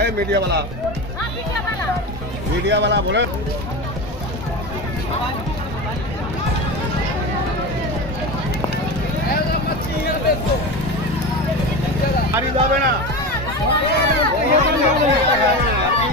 এই মিডিয়া वाला मीडिया वाला बोले গাড়ি যাবে না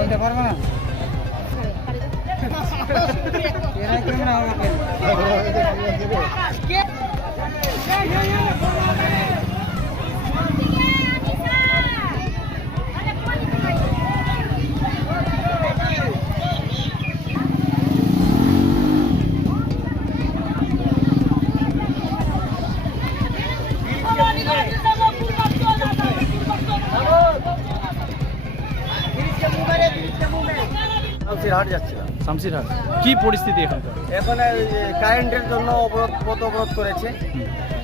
বলতে পারব না এরা ক্যামেরা হবে কেন হাট যাচ্ছিলাম। শামসিরহাট। কি পরিস্থিতি এখন যে কারেন্টের জন্য অবরোধ পথ অবরোধ করেছে।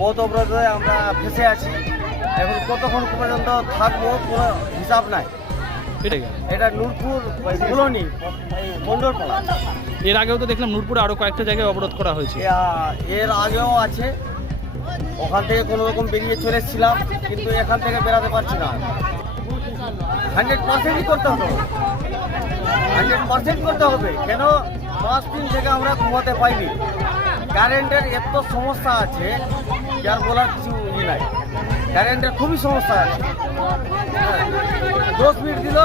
পথ অবরোধে আমরা ফেসে আছি। এখন কতক্ষণ পর্যন্ত থাকব কোনো হিসাব নাই। এটা নূরপুর কলোনি মন্ডলপাড়া এর আগেও তো দেখলাম নূরপুরে আরও কয়েকটা জায়গায় অবরোধ করা হয়েছে। এর আগেও আছে। ওখান থেকে কোনো রকম বেরিয়ে চলে এসেছিলাম কিন্তু এখান থেকে বেরাতে পারছি না। হান্ড্রেড পার্সেন্টই করতে হবে। হান্ড্রেড পার্সেন্ট করতে হবে। কেন? পাঁচ দিন থেকে আমরা ঘুমাতে পাইনি। কারেন্টের এত সমস্যা আছে যার বলার কিছু ই নাই। কারেন্টের খুবই সমস্যা আছে। হ্যাঁ, দশ মিনিট দিল।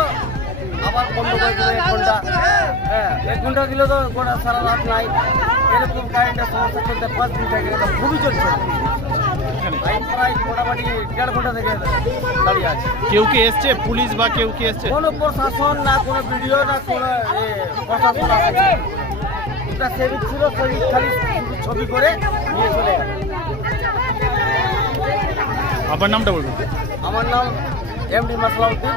আবার বন্ধ করে দিল এক ঘণ্টা হ্যাঁ এক ঘণ্টা দিল তো গোটা সারা রাত নাই। এরকম কারেন্টের সমস্যা চলতে পাঁচ দিন থেকে খুবই চলছে। প্রায় মোটামুটি দেড় ঘণ্টা থেকে দাঁড়িয়ে আছে। কেউ কি এসছে? পুলিশ বা কেউ কি এসছে? কোনো প্রশাসন না কোনো ভিডিও না কোনো প্রশাসন ছিল খালি ছবি করে নিয়ে চলে গেল। আপনার নামটা বলবেন। আমার নাম এমডি মাসলাউদ্দিন।